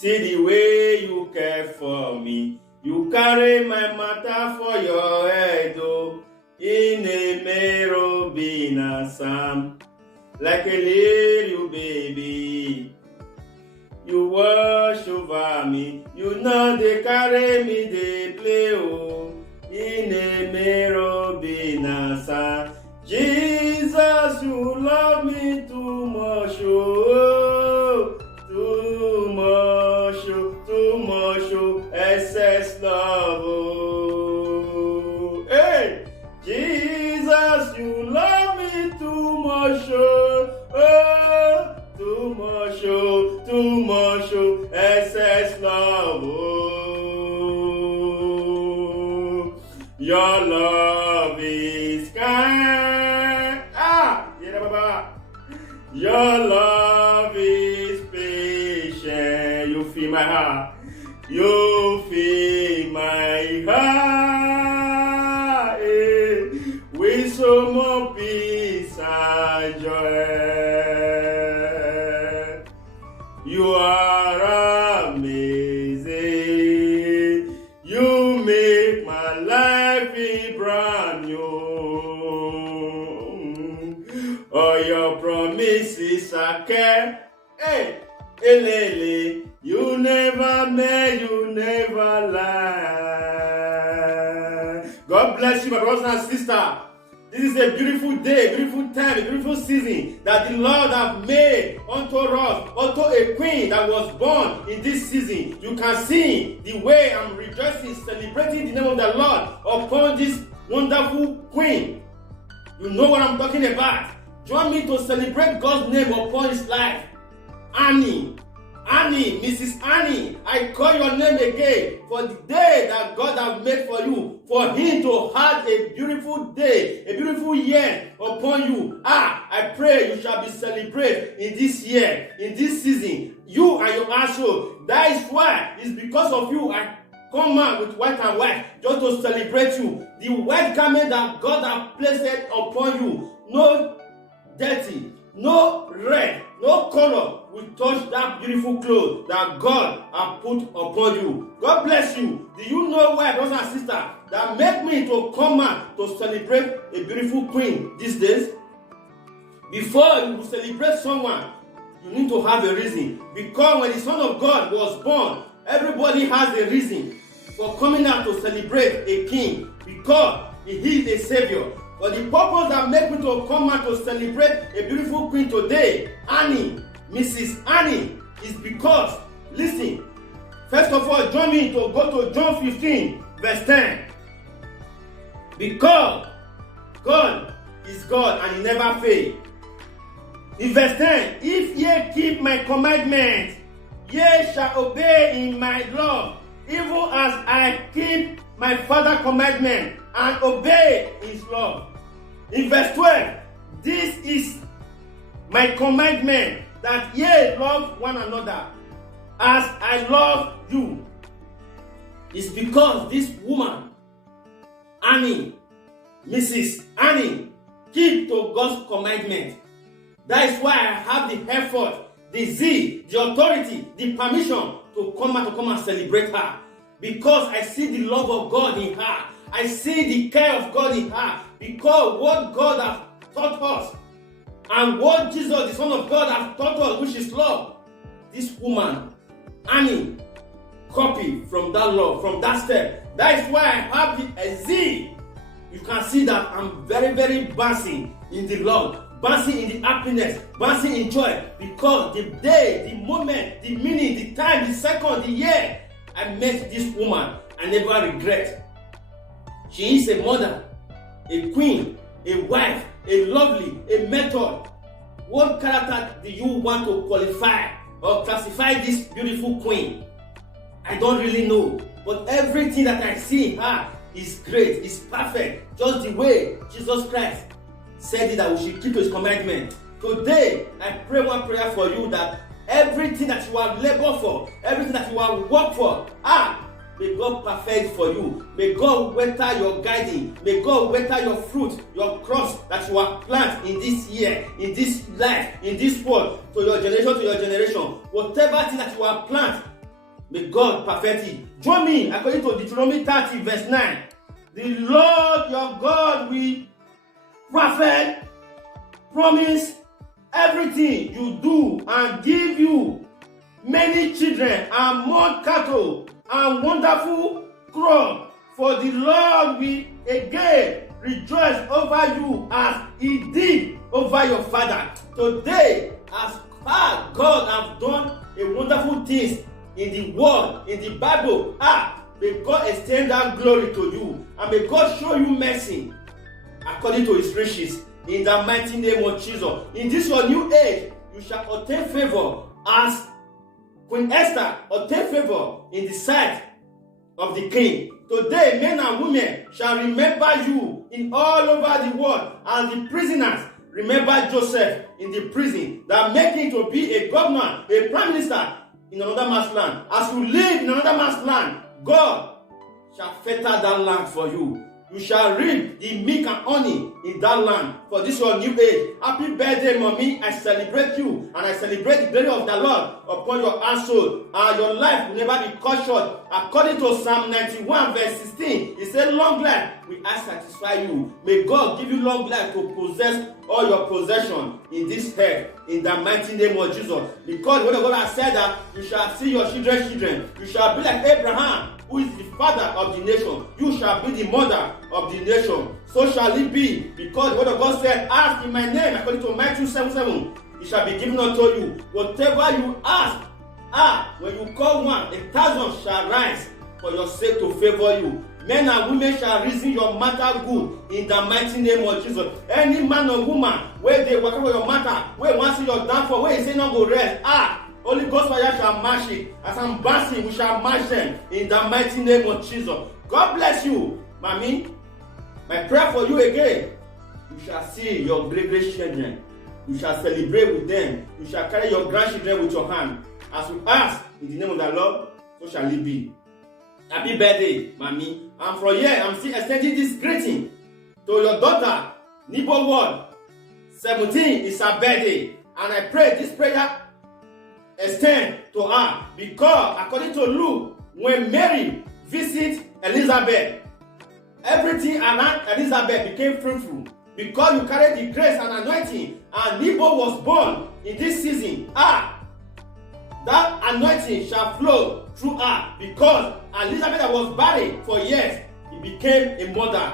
See the way you care for me. You carry my matter for your head, oh. In a merobina Sam, like a little baby. You wash over me. You know they carry me, they play, oh. In a merobina Sam. Jesus, you love me too much, oh. Too much, oh, excess love, oh. Hey, Jesus, you love me too much, oh, too much, oh, excess love, oh. Your love is kind, yeah, Baba. Your love is patient. You feel my heart. You feel my heart. With so much peace and joy. You are amazing. You make my life a brand new. All your promises are kept. Hey, Elele, you never lie, you never lie. God bless you, my brothers and sisters. This is a beautiful day, beautiful time, a beautiful season that the Lord have made unto us, unto a queen that was born in this season. You can see the way I'm rejoicing, celebrating the name of the Lord upon this wonderful queen. You know what I'm talking about. Join me to celebrate God's name upon his life. Annie, Mrs. Annie, I call your name again for the day that God has made for you, for him to have a beautiful day, a beautiful year upon you. I pray you shall be celebrated in this year, in this season, you and your household. That is why, it's because of you I come out with white and white just to celebrate you. The white garment that God has placed upon you, no dirty, no red, no color will touch that beautiful clothes that God has put upon you. God bless you. Do you know why, brothers and sisters, that make me to come out to celebrate a beautiful queen these days? Before you celebrate someone, you need to have a reason. Because when the Son of God was born, everybody has a reason for coming out to celebrate a king, because he is a savior. But the purpose that make me to come out to celebrate a beautiful queen today, Annie, Mrs. Annie, is because, listen, first of all, join me to go to John 15, verse 10. Because God is God and he never fails. In verse 10, if ye keep my commandments, ye shall obey in my love, even as I keep my Father's commandment and obey his love. In verse 12, this is my commandment, that ye love one another as I love you. It's because this woman, Annie, Mrs. Annie, keep to God's commandment. That is why I have the effort, the zeal, the authority, the permission to come and celebrate her. Because I see the love of God in her. I see the care of God in her. Because what God has taught us and what Jesus, the Son of God, has taught us, which is love, this woman, Annie, copy from that love, from that step. That is why I have the zeal. You can see that I'm very, very bouncing in the love, bouncing in the happiness, bouncing in joy. Because the day, the moment, the minute, the time, the second, the year I met this woman, I never regret. She is a mother, a queen, a wife, a lovely, a method. What character do you want to qualify or classify this beautiful queen? I don't really know. But everything that I see in her is great, is perfect. Just the way Jesus Christ said it, that we should keep his commandment. Today, I pray one prayer for you, that everything that you have labored for, everything that you have worked for, may God perfect for you. May God water your guiding. May God water your fruit, your crops that you have planted in this year, in this life, in this world, to your generation, Whatever thing that you have planted, May God perfect it. Join me according to Deuteronomy 30 verse 9. The Lord your God will perfect, promise everything you do and give you many children and more cattle and wonderful crop. For the Lord will again rejoice over you as he did over your father. Today, as far God has done a wonderful things in the world, in the Bible, may God extend that glory to you, and may God show you mercy according to his riches. In the mighty name of Jesus. In this your new age, you shall obtain favor as Queen Esther obtained favor in the sight of the king. Today, men and women shall remember you in all over the world, as the prisoners remember Joseph in the prison, that make him to be a governor, a prime minister in another man's land. As you live in another man's land, God shall fetter that land for you. You shall reap the milk and honey in that land. For this your new age. Happy birthday, mommy. I celebrate you, and I celebrate the glory of the Lord upon your household. And your life will never be cut short. According to Psalm 91 verse 16, it says, long life will I satisfy you. May God give you long life to possess all your possession in this earth, in the mighty name of Jesus. Because when God has said that, you shall see your children's children. You shall be like Abraham, who is the father of the nation. You shall be the mother of the nation. So shall it be, because the word of God said, ask in my name, according to Matthew 7:7, it shall be given unto you. Whatever you ask, when you call one, 1,000 shall rise for your sake to favor you. Men and women shall reason your matter good in the mighty name of Jesus. Any man or woman, where they work for your matter, where want to see your downfall, where you say not go rest, Holy Ghost fire shall mash it. As I'm bashing, we shall mash them in the mighty name of Jesus. God bless you, mommy. My prayer for you again, you shall see your great children. You shall celebrate with them. You shall carry your grandchildren with your hand. As we ask in the name of the Lord, so shall it be. Happy birthday, mommy. And from here, I'm still extending this greeting to your daughter, Nebo Ward. 17 is her birthday. And I pray this prayer extend to her, because according to Luke, when Mary visited Elizabeth, everything around Elizabeth became fruitful, because you carried the grace and anointing, and Nebo was born in this season. That anointing shall flow through her, because Elizabeth that was barren for years, he became a mother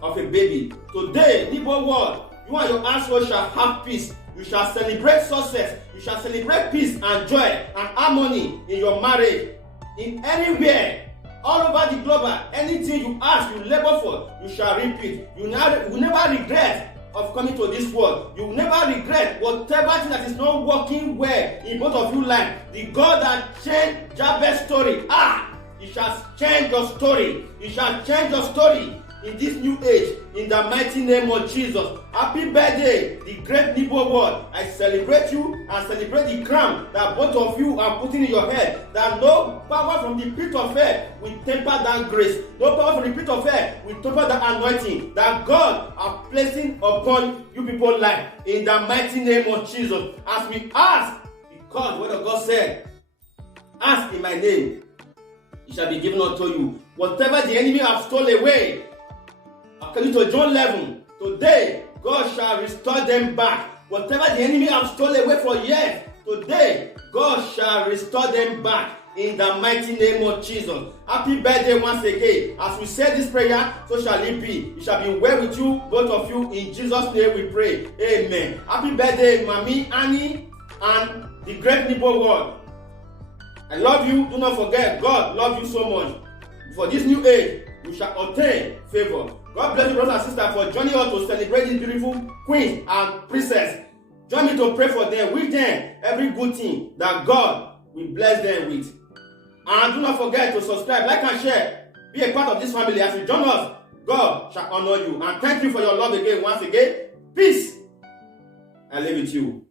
of a baby. Today, Nebo Ward, you and your household shall have peace. You shall celebrate success. You shall celebrate peace and joy and harmony in your marriage. In anywhere, all over the globe, anything you ask, you labor for, you shall reap it. You will never regret of coming to this world. You will never regret whatever thing that is not working well in both of your life. The God that changed Jabez's story, He shall change your story. He shall change your story in this new age, in the mighty name of Jesus. Happy birthday, the great Nebo Ward. I celebrate you and celebrate the crown that both of you are putting in your head. That no power from the pit of hell will temper that grace. No power from the pit of hell will temper that anointing that God are placing upon you people's life. In the mighty name of Jesus. As we ask, because the word of God said, ask in my name, it shall be given unto you. Whatever the enemy have stolen away, according to John 11, today God shall restore them back. Whatever the enemy have stolen away for years, today God shall restore them back in the mighty name of Jesus. Happy birthday once again. As we say this prayer, so shall it be. It shall be well with you, both of you. In Jesus' name we pray. Amen. Happy birthday, Mommy Annie and the great Nebo Ward. I love you. Do not forget, God loves you so much. For this new age, you shall obtain favor. God bless you, brothers and sisters, for joining us to celebrate this beautiful queen and princess. Join me to pray for them, with them, every good thing that God will bless them with. And do not forget to subscribe, like and share. Be a part of this family. As you join us, God shall honor you. And thank you for your love again, once again. Peace. I live with you.